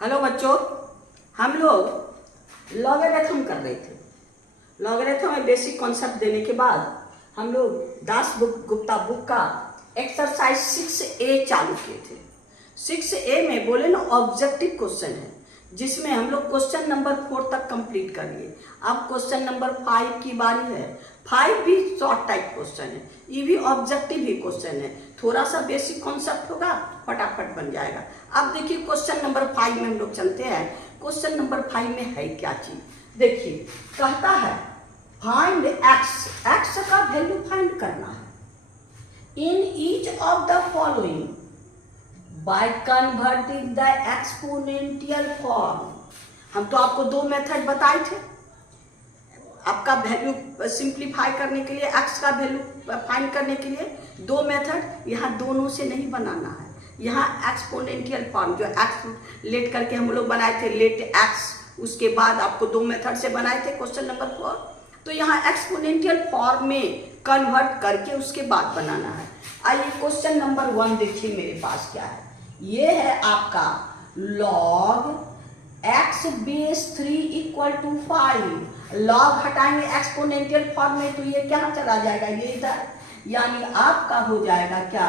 Hello बच्चों, हम लोग लॉगरिथम कर रहे थे। लॉगरिथम में बेसिक कॉन्सेप्ट देने के बाद हम लोग दास गुप्ता बुक का एक्सरसाइज 6A चालू किए थे। 6A में बोले ना ऑब्जेक्टिव क्वेश्चन है, जिसमें हम लोग क्वेश्चन नंबर 4 तक कंप्लीट कर लिए। अब क्वेश्चन नंबर 5 की बारी है। 5 भी शॉर्ट टाइप क्वेश्चन है, ये भी ऑब्जेक्टिव ही क्वेश्चन है। थोड़ा सा बेसिक कॉन्सेप्ट होगा, फटाफट बन जाएगा। अब देखिए क्वेश्चन नंबर 5 में हम लोग चलते हैं। क्वेश्चन नंबर 5 में है क्या चीज, देखिए कहता है फाइंड एक्स, एक्स का वैल्यू फाइंड करना है in each of the following by converting the exponential form. हम तो आपको दो मेथड बताए थे आपका वैल्यू सिंप्लीफाई करने के लिए, एक्स का वैल्यू फाइंड करने के लिए दो मेथड। यहाँ दोनों से नहीं बनाना है। यहाँ एक्सपोनेंशियल फॉर्म जो एक्स लेट करके हम लोग बनाए थे, लेट एक्स, उसके बाद आपको दो मेथड से बनाए थे क्वेश्चन नंबर 4। तो यहाँ एक्सपोनेंशियल फॉर्म में कन्वर्ट करके उसके बाद बनाना है। आइए क्वेश्चन नंबर 1 देखिए मेरे पास क्या है। ये है आपका log x base 3 equal to 5। Log हटाएंगे एक्सपोनेंशियल फॉर्म में तो ये क्या चला जाएगा, ये इधर, यानी आपका हो जाएगा क्या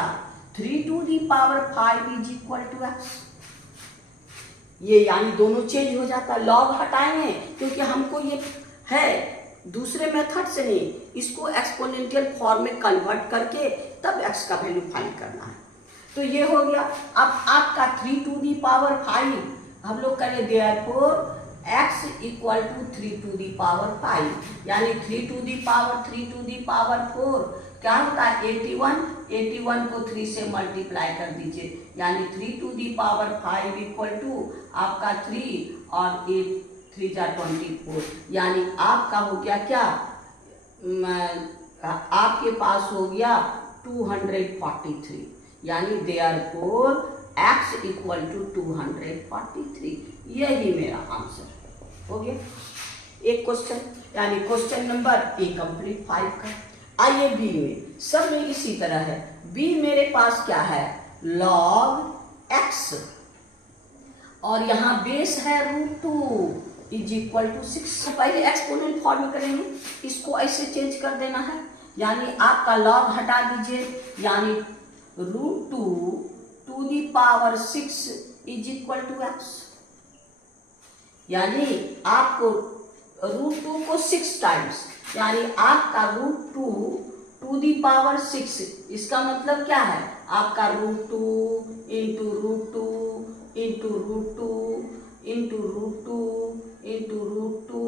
3 to the power 5 is equal to x। ये यानी दोनों चेंज हो जाता है। लॉग हटाएंगे क्योंकि हमको ये है दूसरे मेथड से नहीं, इसको एक्सपोनेंशियल फॉर्म में कन्वर्ट करके तब x का वैल्यू फाइंड करना है। तो ये हो गया। अब आपका 3 टू दी पावर 5 हम लोग करें therefore x equal to 3 to the power 5, यानी 3 to the power 3 to the power 4 क्या होता है 81 को 3 से मल्टीप्लाई कर दीजिए, यानी 3 to the power 5 equal to आपका 3 और 8 3 जा 24, यानी आपका हो गया क्या, आपके पास हो गया 243, यानी देयरफॉर x इक्वल टू 243। यही मेरा आंसर हो गया। एक क्वेश्चन, यानी क्वेश्चन नंबर ए कंप्लीट 5 का। आइए बी में, सब में इसी तरह है। बी मेरे पास क्या है, लॉग x और यहाँ बेस है √2 इज इक्वल टू 6। पहले एक्सपोनेंट फॉर्म में करेंगे, इसको ऐसे चेंज कर देना है, यानी आपका लॉग हटा दीजिए, यानी √2 to the power 6 is equal to x, यानी आपको √2 को 6 टाइम्स, यानी आपका √2 टू दी पावर 6, इसका मतलब क्या है आपका √2 into √2 into √2 into √2 into √2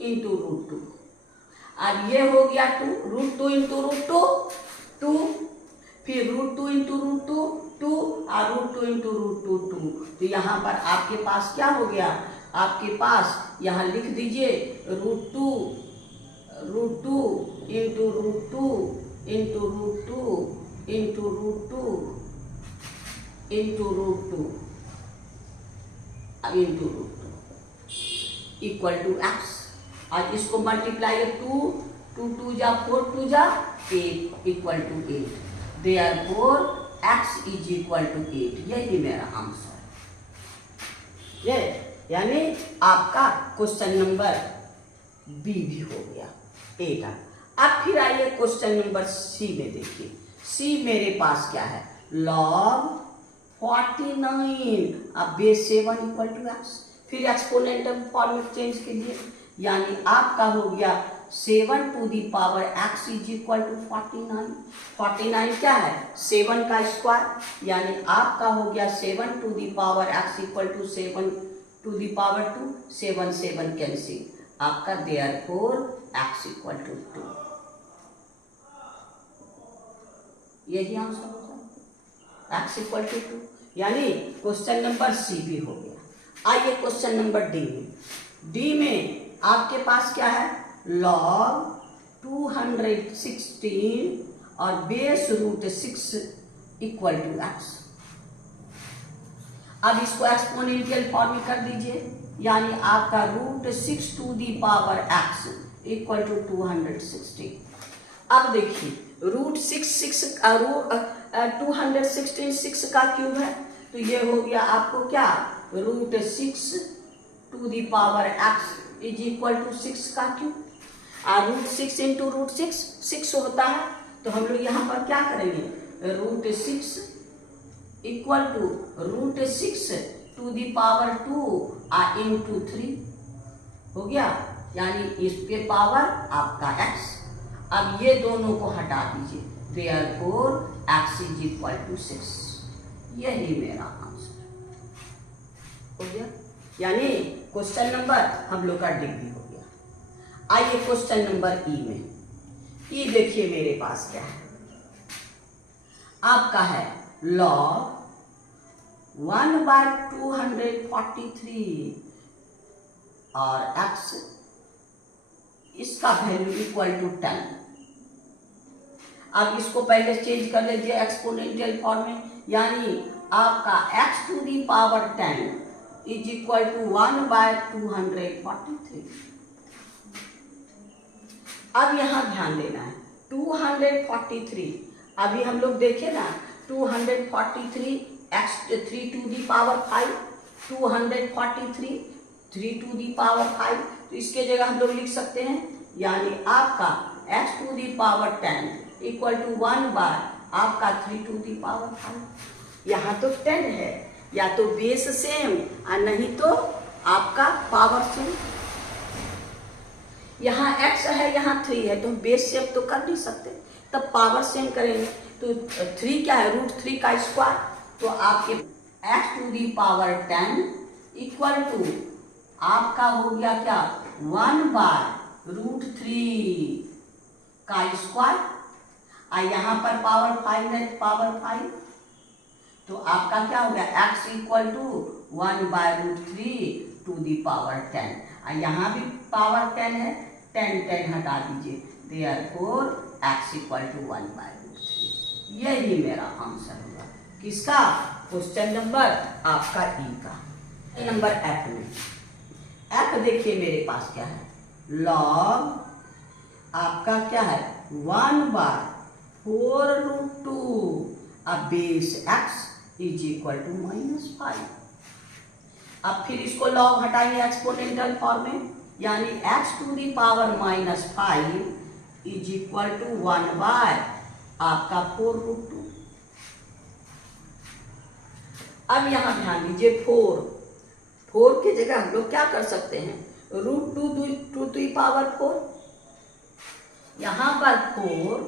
into √2। अब ये हो गया 2 इंटू √2 2, फिर √2 इंटू √2 2 और √2 इंटू √2 2। तो यहाँ पर आपके पास क्या हो गया, आपके पास यहाँ लिख दीजिए √2 into √2 into √2 into √2 into √2 into √2 equal to x। और इसको मल्टीप्लाई 2 जा 4 2 जा 8 equal to 8। Therefore x is equal to 8। यही मेरा आंसर ये, यानी आपका क्वेश्चन नंबर बी भी हो गया 8। अब फिर आइए क्वेश्चन नंबर सी में देखिए। सी मेरे पास क्या है, लॉग 49 अब बेस 7 इक्वल टू x। फिर एक्सपोनेंशियल फॉर्म में चेंज कीजिए, यानी आपका हो गया 7 to the power x is equal to 49। 49 क्या है 7 का स्क्वायर, यानी आपका हो गया 7 to the power x equal to 7 to the power 2, 7 7 cancel, आपका देयरफॉर x इक्वल टू 2। यही आंसर हो जाएगा x इक्वल टू 2, यानी क्वेश्चन नंबर सी भी हो गया। आइए क्वेश्चन नंबर डी में। डी में आपके पास क्या है, लॉग 216 और बेस √6 इक्वल टू x। अब इसको एक्सपोनेंशियल फॉर्म में कर दीजिए, यानी आपका √6 to the power x equal to 216। अब देखिए √6 216 6 का क्यूब है, तो ये हो गया आपको क्या √6 to the power x is equal to 6 का क्यूब। और √6 इंटू √6 6 होता है, तो हम लोग यहाँ पर क्या करेंगे, √6 equal to √6 to the power 2 into 3 हो गया, यानी इसके पावर आपका x। अब ये दोनों को हटा दीजिए, therefore x is equal to 6। यही मेरा आंसर हो गया, यानी क्वेश्चन नंबर हम लोग का डिग्री हो गया। आइए क्वेश्चन नंबर ई में। ई देखिए मेरे पास क्या है, आपका है log 1/243 और x इसका वैल्यू इक्वल टू 10। अब इसको पहले चेंज कर लीजिए एक्सपोनेंशियल फॉर्म में, यानी आपका x to the power 10 is equal to 1/243। अब यहां ध्यान देना है 243, अभी हम लोग देखे ना 243 x 3 to the power 5, 243 3 to the power 5, तो इसके जगह हम लोग लिख सकते हैं, यानी आपका x to the power 10 equal to 1 by आपका 3 टू दी पावर 5। यहाँ तो 10 है, या तो बेस सेम और नहीं तो आपका पावर सेम। यहाँ x है, यहाँ 3 है, तो हम बेस सेम तो कर नहीं सकते, तब पावर सेम करेंगे। तो 3 क्या है, √3 का स्क्वायर, तो आपके x to the power 10 equal to आपका हो गया क्या 1 बाय √3 का स्क्वायर, और यहाँ पर पावर 5 है, पावर 5, तो आपका क्या हो गया x equal to 1 by √3 to the power 10, और यहाँ भी पावर 10 है, 10 हटा दीजिए, therefore x equal to 1 by √3। यही मेरा आंसर होगा किसका, क्वेश्चन नंबर आपका ई का। नंबर एफ में, एफ देखिए मेरे पास क्या है, log आपका क्या है 1 बाय 4√2 अब base x is equal to -5। अब फिर इसको log हटाइए एक्सपोनेंशियल फॉर्म में, यानी x to the power -5 is equal to 1 by आपका 4√2। अब यहां ध्यान दीजिए 4 की जगह हम लोग क्या कर सकते हैं, √2 टू दी पावर 4, यहां पर 4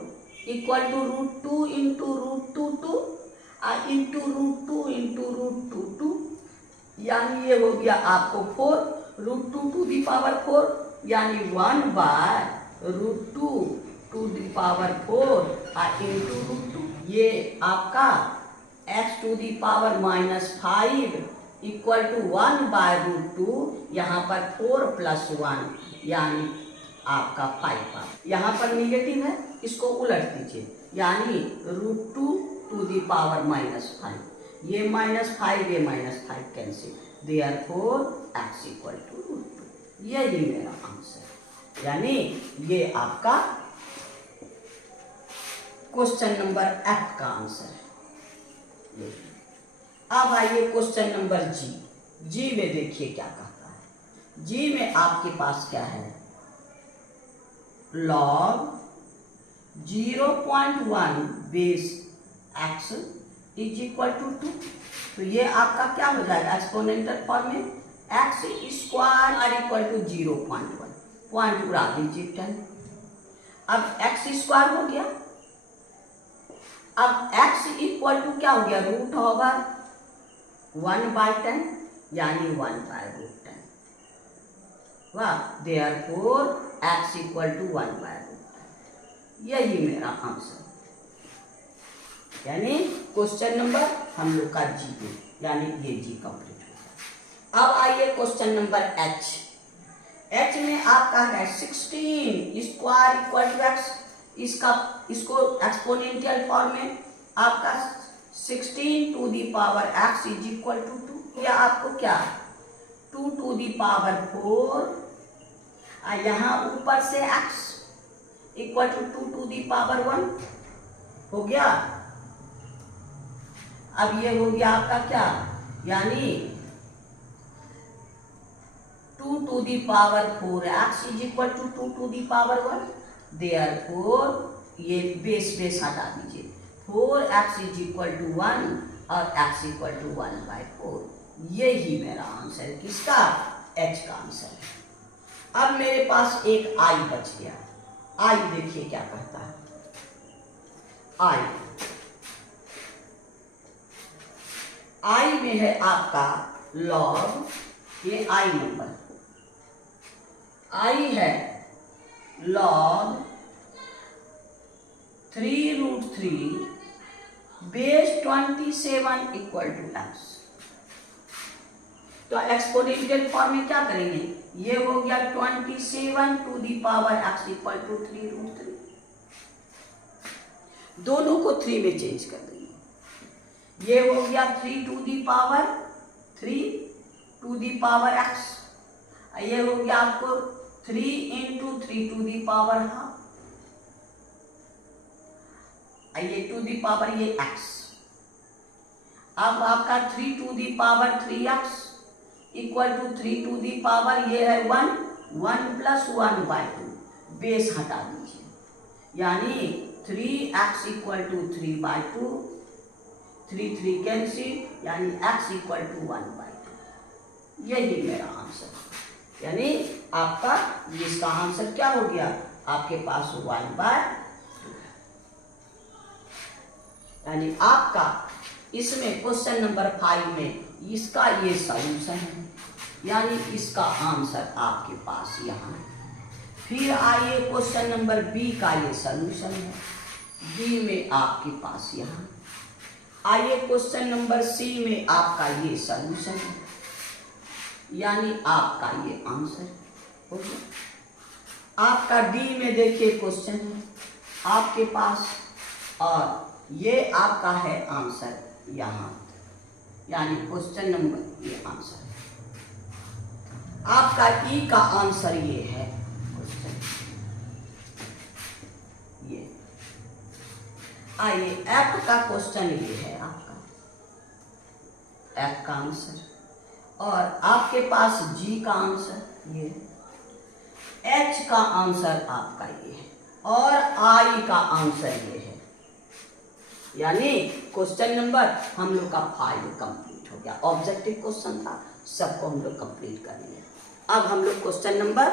equal to √2 into √2 into √2 into √2, यानी ये हो गया आपको 4 √2 टू दी पावर 4, यानी 1 by √2 to the power 4 into √2। ये आपका x to the power -5 equal to 1 by √2, यहाँ पर 4 प्लस 1 यानी आपका 5। यहाँ पर निगेटिव है, इसको उलट दीजिए, यानी √2 टू दी पावर -5, ये -5 ये -5 cancel, therefore x equal to √2। यही मेरा आंसर, यानी ये आपका क्वेश्चन नंबर एफ का आंसर है। अब आइए क्वेश्चन नंबर जी। जी में देखिए क्या कहता है, जी में आपके पास क्या है, log 0.1 base x is equal to 2, तो ये आपका क्या हो जाएगा एक्सपोनेंशियल फॉर्म में, x square equal to 0.1, point उड़ा दीजिए 10। अब x स्क्वायर हो गया, अब x इक्वल टू क्या हो गया, रूट होगा 1 बाय 10, यानी 1 बाय √10, वाह, therefore x equal to 1 by √10। यही मेरा आंसर, यानी क्वेश्चन नंबर हम लोग का जी में, यानी ये जी कंप्लीट हो गया। अब आइए क्वेश्चन नंबर एच। एच में आपका है 16 स्क्वायर इक्वल टू x, इसको एक्सपोनेंशियल फॉर्म में आपका 16 to the power x is equal to 2, या आपको क्या 2 टू दी पावर 4, यहाँ ऊपर से x equal to 2 to the power 1 हो गया। अब ये हो गया आपका क्या, यानी to the power 4x is equal to 2 to the power 1. Therefore ये बेस हटा दीजिए, 4x is equal to 1 और x equal to 1/4. यही मेरा आंसर किसका, h का आंसर है। अब मेरे पास एक i बच गया। i देखिए क्या कहता है, i में है आपका log, ये i नंबर, i है log 3√3 base 27 equal to x। तो एक्सपोनेंशियल फॉर्म में क्या करेंगे, ये हो गया 27 to the power x equal to 3√3, दोनों को 3 में चेंज कर देंगे। ये हो गया 3 to the power 3 to the power x, ये हो गया आपको 3 into 3 to the power half, ये टू दी पावर ये x। अब आपका 3 to the power 3x equal to 3 to the power ये है 1, 1 प्लस 1/2, बेस हटा दीजिए, यानी 3x इक्वल टू 3/2, 3 कैंसिल, यानी x इक्वल टू 1/2। यही मेरा आंसर, यानी आपका इसका आंसर क्या हो गया, आपके पास 1/2, यानी आपका इसमें क्वेश्चन नंबर 5 में इसका ये सॉल्यूशन है, यानी इसका आंसर आपके पास यहाँ है। फिर आइए क्वेश्चन नंबर बी का ये सॉल्यूशन है, बी में आपके पास यहाँ। आइए क्वेश्चन नंबर सी में आपका ये सॉल्यूशन है, यानी आपका ये आंसर हो गया। आपका डी में देखिए क्वेश्चन है आपके पास, और ये आपका है आंसर यहाँ, यानी क्वेश्चन नंबर ये आंसर है आपका। ई का आंसर ये है क्वेश्चन, ये आइए एफ का क्वेश्चन ये है आपका, एफ का आंसर, और आपके पास जी का आंसर ये, एच का आंसर आपका ये है, और आई का आंसर ये है, यानी क्वेश्चन नंबर हम लोग का 5 कंप्लीट हो गया। ऑब्जेक्टिव क्वेश्चन था, सबको हम लोग कंप्लीट कर लिए। अब हम लोग क्वेश्चन नंबर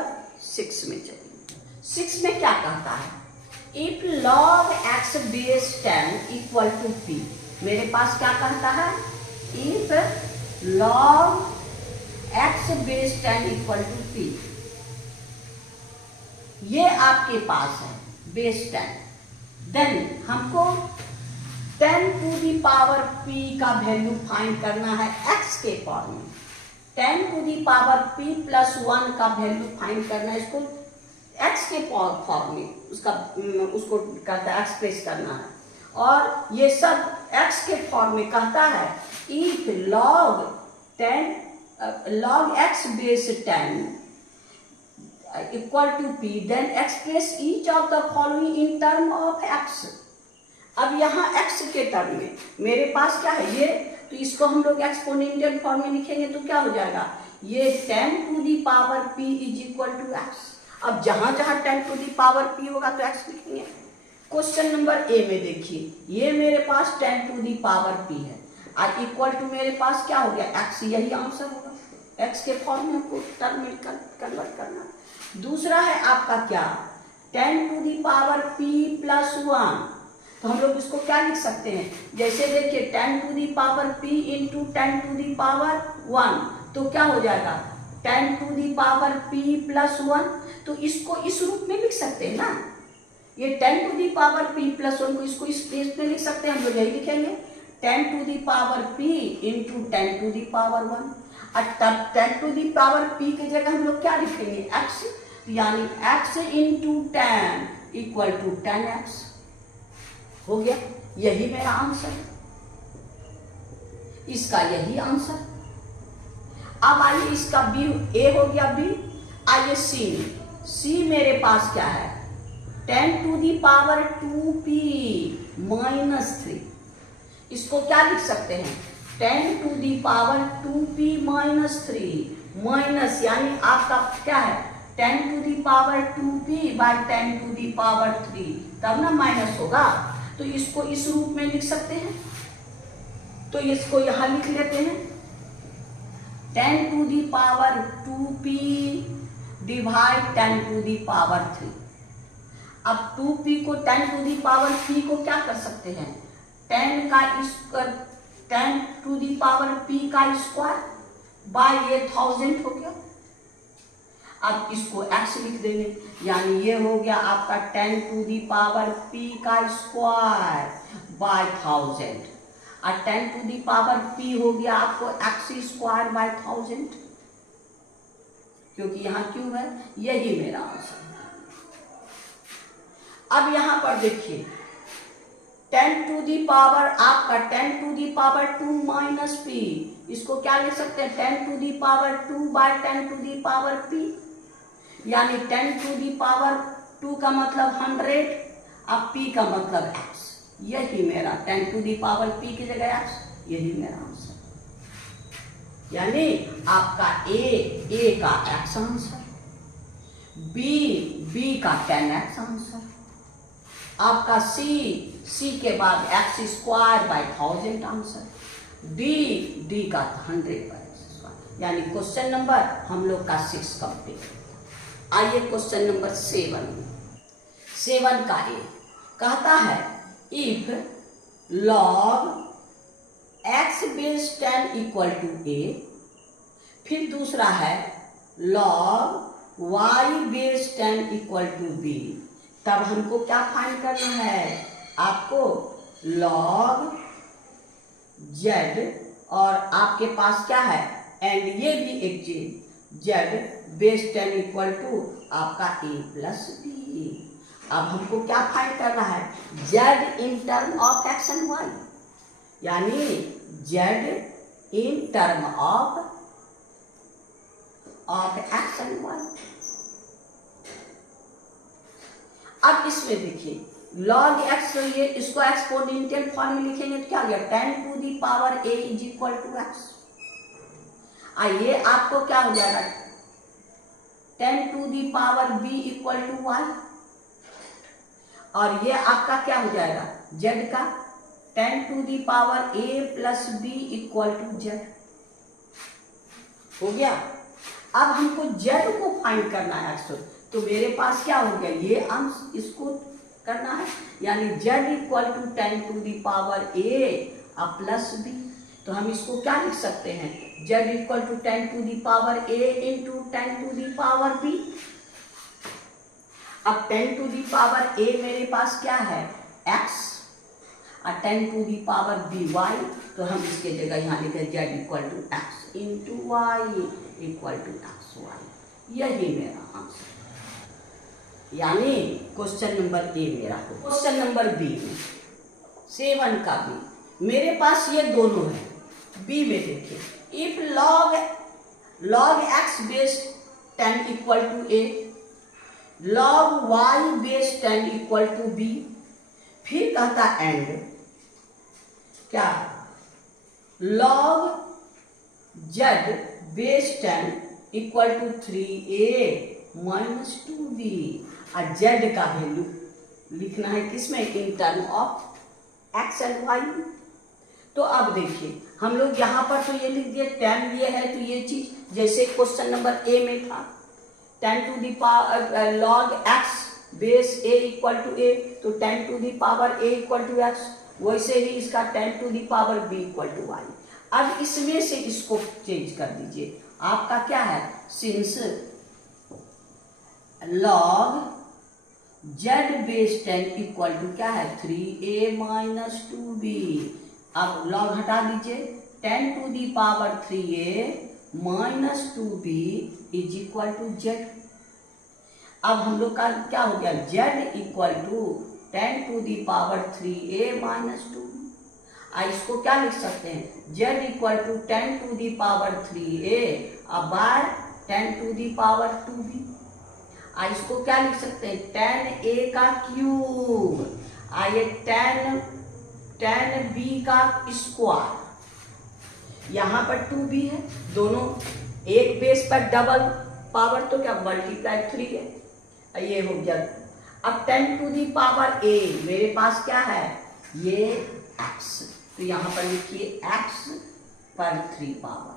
6 में चलेंगे। 6 में क्या कहता है, if log x base 10 equal to p। मेरे पास क्या कहता है, if log x base 10 equal to p, ये आपके पास है बेस 10, देन हमको 10 टू दी पावर p का वैल्यू फाइंड करना है x के फॉर्म में। 10 to the power p plus 1 का वैल्यू फाइंड करना है, इसको x के फॉर्म में उसको कहता है एक्सप्रेस करना है, और ये सब x के फॉर्म में कहता है if log x base 10 equal to p then express each of the following in term of x। अब यहाँ x के टर्म में मेरे पास क्या है ये, तो इसको हम लोग एक्सपोनेंशियल फॉर्म में लिखेंगे तो क्या हो जाएगा, ये 10 to the power p is equal to x। अब जहां जहां 10 टू दी पावर p होगा तो x लिखेंगे। क्वेश्चन नंबर ए में देखिए, ये मेरे पास 10 टू दी पावर p है, और इक्वल टू मेरे पास क्या हो गया x, यही आंसर होगा। x के फॉर्म में हमको टर्म में कन्वर्ट करना। दूसरा है आपका क्या, 10 to the power p plus 1, तो हम लोग इसको क्या लिख सकते हैं, जैसे देखिए 10 to the power p into 10 to the power 1, तो क्या हो जाएगा 10 to the power p plus 1, तो इसको इस रूप में लिख सकते हैं ना, ये 10 to the power p plus 1 को इसको इस प्लेस में लिख सकते हैं, हम लोग यही लिखेंगे 10 to the power p into 10 to the power 1, और 10 टू दी पावर p की जगह हम लोग क्या लिखेंगे x, यानी x into 10 equal to 10x हो गया। यही मेरा आंसर है, इसका यही आंसर। अब आइए इसका बी, ए हो गया बी। आइए सी में, सी मेरे पास क्या है 10 to the power 2p minus 3, इसको क्या लिख सकते हैं 10 to the power 2p minus -3 minus यानी आपका क्या है 10 to the power 2p by 10 to the power 3, तब ना माइनस होगा। तो इसको इस रूप में लिख सकते हैं, तो इसको यहां लिख लेते हैं 10 to the power 2p divide 10 to the power 3। अब 2p को 10 टू दी पावर p को क्या कर सकते हैं 10 का square 10 to the power p का स्क्वायर बाय ये 1000 हो गया। अब इसको x लिख देंगे, यानी ये हो गया आपका 10 टू दी पावर p का स्क्वायर बाय 1000, और 10 टू दी पावर p हो गया आपको x स्क्वायर बाय 1000, क्योंकि यहाँ क्यों है, यही मेरा आंसर है। अब यहां पर देखिए 10 टू दी पावर आपका 10 to the power 2 minus p, इसको क्या लिख सकते हैं 10 to the power 2 by 10 to the power p, यानी 10 टू दी पावर 2 का मतलब 100, अब p का मतलब x, यही मेरा 10 टू दी पावर p की जगह x, यही मेरा आंसर। यानी आपका a का x आंसर, b का 10x आंसर, आपका c के बाद x square by 1000 answer, d का 100 बाय x स्क्वायर, यानी क्वेश्चन नंबर हम लोग का 6 कंप्लीट। आइए क्वेश्चन नंबर 7 का ए कहता है if log x base 10 equal to a, फिर दूसरा है log y base 10 equal to b, तब हमको क्या फाइंड करना है, आपको log z और आपके पास क्या है एंड ये भी एक चीज z बेस 10 इक्वल टू आपका a प्लस b। अब हमको क्या फाइंड करना है z in term of x and y, यानी z in term of x and y। अब इसमें देखिए log x, ये इसको एक्सपोनेंशियल फॉर्म में लिखेंगे तो क्या हो गया 10 to the power a is equal to x। आइए आपको क्या हो जाएगा 10 to the power b equal to y, और ये आपका क्या हो जाएगा z का 10 to the power a plus b equal to z हो गया। अब हमको z को फाइंड करना है x, तो मेरे पास क्या हो गया ये अंश इसको करना है, यानी z equal to 10 to the power a plus b, तो हम इसको क्या लिख सकते हैं z equal to 10 to the power a into 10 to the power b। अब 10 टू दी पावर a मेरे पास क्या है x और 10 to the power b y, तो हम इसके जगह यहाँ लिखे z equal to x into y equal to x y, यही मेरा आंसर। यानी क्वेश्चन नंबर ए मेरा हो। क्वेश्चन नंबर बी में 7 का बी मेरे पास ये दोनों है। बी में देखिए if log x base 10 equal to a, log y base 10 equal to b, फिर कहता एंड क्या log z base 10 equal to 3a minus 2b, और z का वैल्यू लिखना है किसमें in term of x and y। तो अब देखिए हम लोग यहाँ पर तो ये लिख दिए 10 ये है, तो ये चीज जैसे क्वेश्चन नंबर ए में था 10 to the power log x base a equal to a, तो 10 to the power a equal to x, वैसे ही इसका 10 to the power b equal to y। अब इसमें से इसको चेंज कर दीजिए, आपका क्या है since log z base 10 equal to क्या है 3a माइनस 2b, अब log हटा दीजिए 10 to the power 3a minus 2b is equal to z। अब हम लोग का क्या हो गया z equal to 10 to the power 3a minus 2b। इसको क्या लिख सकते हैं z equal to 10 to the power 3a by 10 to the power 2b। इसको क्या लिख सकते हैं 10a का क्यूब, ये 10b का स्क्वायर, यहाँ पर 2b है, दोनों एक बेस पर डबल पावर तो क्या मल्टीप्लाई 3 है, ये हो गया। अब 10 टू दी पावर a मेरे पास क्या है, ये x, तो यहाँ पर लिखिए x पर 3 power.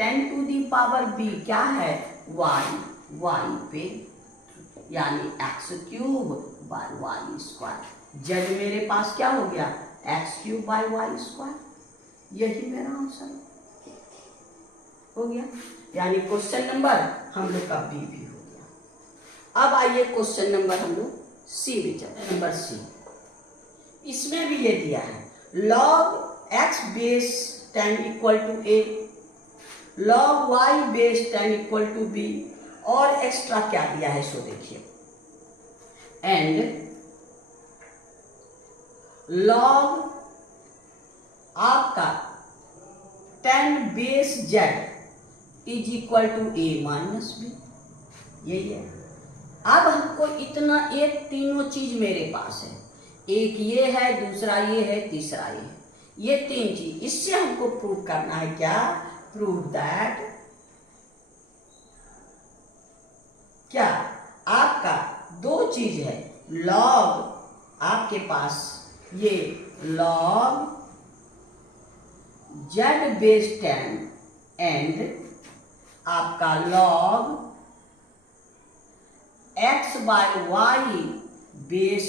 10 to the power b क्या है, y पे, यानी x cube by y square. z मेरे पास क्या हो गया, x cube by y square. यही मेरा आंसर हो गया, यानी क्वेश्चन नंबर हम लोग का बी भी हो गया। अब आइए क्वेश्चन नंबर हम लोग सी भी चलते, नंबर सी। इसमें भी ये दिया है log x base 10 equal to a, log y base 10 equal to b, और एक्स्ट्रा क्या दिया है सो देखिए, एंड log आपका 10 base z is equal to a minus B, यही है। अब हमको इतना, एक तीनों चीज मेरे पास है, एक ये है, दूसरा ये है, तीसरा ये है, ये 3 चीज, इससे हमको प्रूव करना है क्या, प्रूव दैट क्या आपका 2 चीज है, log आपके पास ये log z बेस 10 एंड आपका log x by y base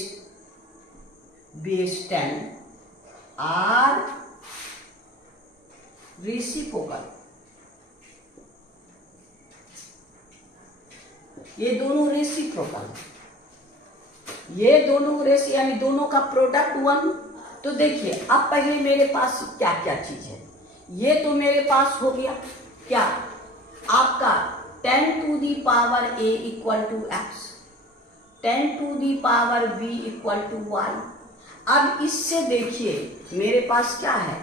10 are reciprocal. ये दोनों रेसिप्रोकल, ये दोनों यानी दोनों का प्रोडक्ट 1। तो देखिए अब पहले मेरे पास क्या क्या चीज है, ये तो मेरे पास हो गया क्या आपका 10 to the power a equal to x, 10 to the power b equal to y। अब इससे देखिए मेरे पास क्या है,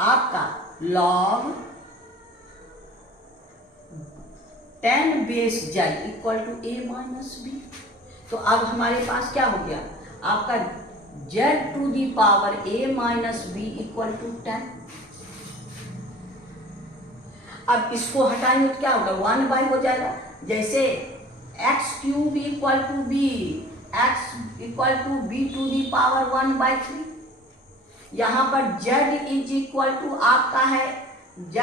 आपका log 10 base z equal to a minus b। तो अब हमारे पास क्या हो गया, आपका z to the power a minus b equal to 10। अब इसको हटाएंगे तो क्या होगा, 1 बाई हो जाएगा, जैसे x cube equal to b, x equal to b to the power 1 by 3। यहाँ पर z इज इक्वल टू आपका है z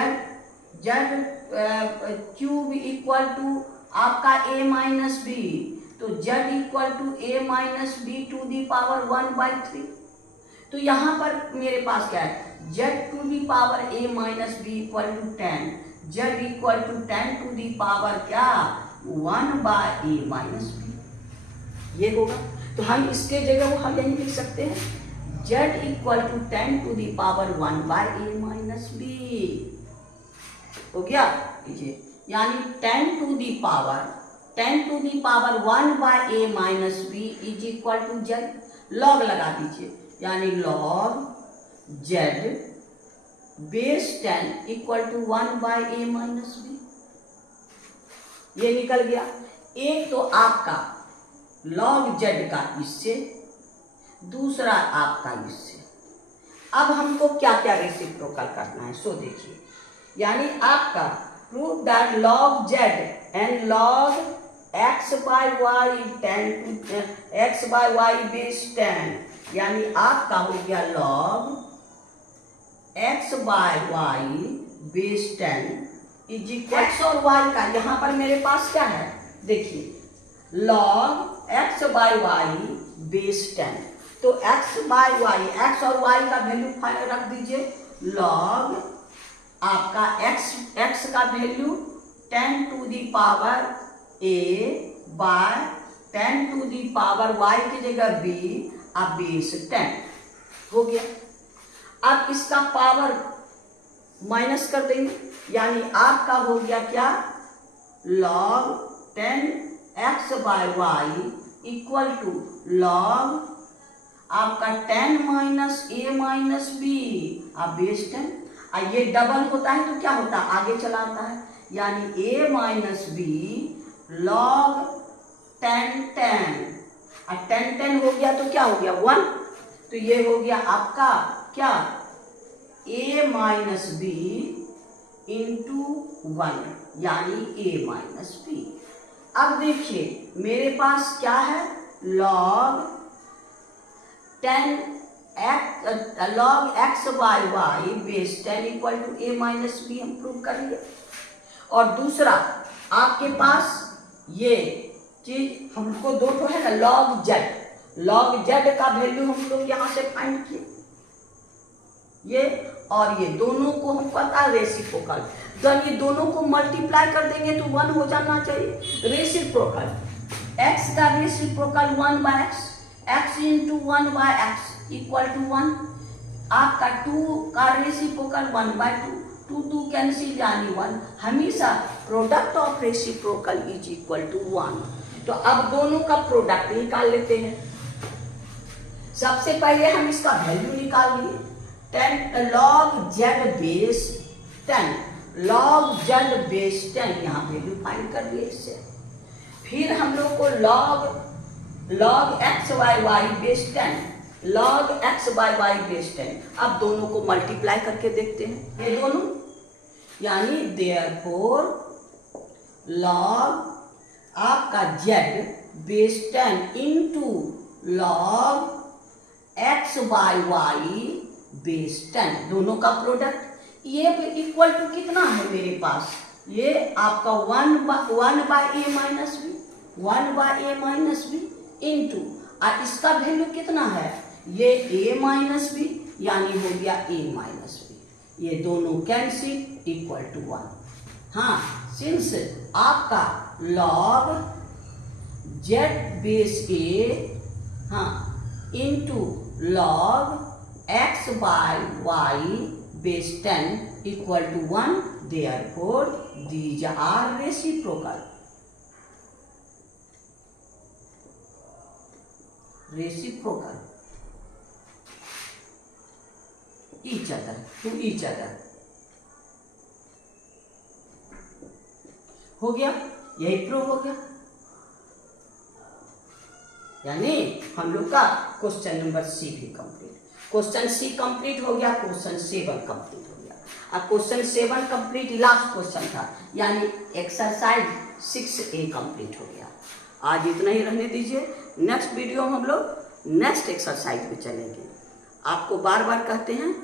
क्यूब इक्वल टू आपका a माइनस बी, तो z equal to a minus B to the power 1 by 3। तो यहाँ पर मेरे पास क्या है, z to the power a minus B equal to 10, z equal to 10 to the power क्या 1 बाय a माइनस बी, ये होगा। तो हम इसके जगह वो हम यही लिख सकते हैं, z equal to 10 to the power 1 by a minus B, हो गया। लीजिए यानी 10 to the power 1 by a minus B is equal to z, log लगा दीजिए, यानी log z base 10 equal to 1 by a minus B, ये निकल गया। एक तो आपका log z का इससे, दूसरा आपका इससे। अब हमको क्या क्या रेसिप्रोकल करना है सो देखिए, यानी आपका prove that log z and log x by y 10 x by y base 10, यानी आपका हो गया log x by y base 10 is equal x और y का, यहाँ पर मेरे पास क्या है देखिए log x by y base 10, तो x बाय y, x और y का वैल्यू फाइनल रख दीजिए, log आपका x का value 10 to the power a by 10 to the power y की जगह b अब बेस 10 हो गया। अब इसका पावर माइनस कर देंगे, यानी आपका हो गया क्या log 10x by y equal to log आपका 10 माइनस a माइनस b अब बेस 10। ये डबल होता है तो क्या होता है, आगे चला आता है, यानी a माइनस बी लॉग 10 हो गया तो क्या हो गया 1, तो ये हो गया आपका क्या a माइनस बी इंटू 1 यानी a माइनस बी। अब देखिए मेरे पास क्या है, log 10 by y base 10 equal to a minus B हम प्रूव कर लिया। और दूसरा आपके पास ये चीज हमको दो तो है ना, log z का वैल्यू हम लोग यहाँ से फाइंड किए, ये और ये दोनों को हम पता है रेसिप्रोकल, तो ये दोनों को मल्टीप्लाई कर देंगे तो 1 हो जाना चाहिए। रेसिप्रोकल x का reciprocal 1 by x, x into 1 by x equal to 1। आपका 2 का रेसिप्रोकल 1 बाय 2, 2 कैंसिल यानी 1। हमेशा product of reciprocal is equal to 1। तो अब दोनों का प्रोडक्ट निकाल लेते हैं। सबसे पहले हम इसका वैल्यू निकाल लिए, 10 log z base 10, log z base 10 यहाँ वैल्यू फाइंड कर लिए इससे। फिर हम लोग को log x by y base 10, log x by y base 10। अब दोनों को मल्टीप्लाई करके देखते हैं ये दोनों, यानी देयरफॉर log आपका z base 10 into log x by y base 10, दोनों का प्रोडक्ट ये इक्वल टू कितना है मेरे पास, ये आपका 1 by A minus B, 1 by A minus B into, और इसका वैल्यू कितना है, ये a माइनस बी यानी हो गया a माइनस बी, ये दोनों कैंसिल इक्वल टू 1। हाँ, सिंस आपका log z बेस a हाँ into log x by y base 10 equal to 1, therefore these are reciprocal. each other to each other हो गया, यही प्रूव हो गया। यानी हम लोग का क्वेश्चन नंबर सी भी कंप्लीट, क्वेश्चन सी कंप्लीट हो गया, क्वेश्चन 7 कंप्लीट हो गया। अब क्वेश्चन 7 कंप्लीट लास्ट क्वेश्चन था, यानी एक्सरसाइज 6A कंप्लीट हो गया। आज इतना ही रहने दीजिए, नेक्स्ट वीडियो में हम लोग नेक्स्ट एक्सरसाइज में चलेंगे। आपको बार बार कहते हैं,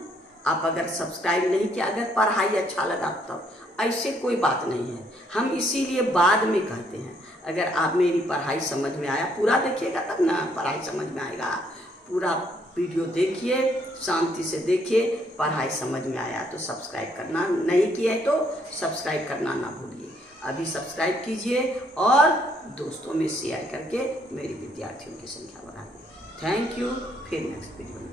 आप अगर सब्सक्राइब नहीं किया, अगर पढ़ाई अच्छा लगा तो ऐसे कोई बात नहीं है, हम इसीलिए बाद में कहते हैं। अगर आप मेरी पढ़ाई समझ में आया, पूरा देखिएगा तब ना पढ़ाई समझ में आएगा। पूरा वीडियो देखिए, शांति से देखिए, पढ़ाई समझ में आया तो सब्सक्राइब करना, नहीं किया तो सब्सक्राइब करना ना भूलिए। अभी सब्सक्राइब कीजिए और दोस्तों में शेयर करके मेरी विद्यार्थियों की संख्या बढ़ाइए। थैंक यू, फिर नेक्स्ट वीडियो में।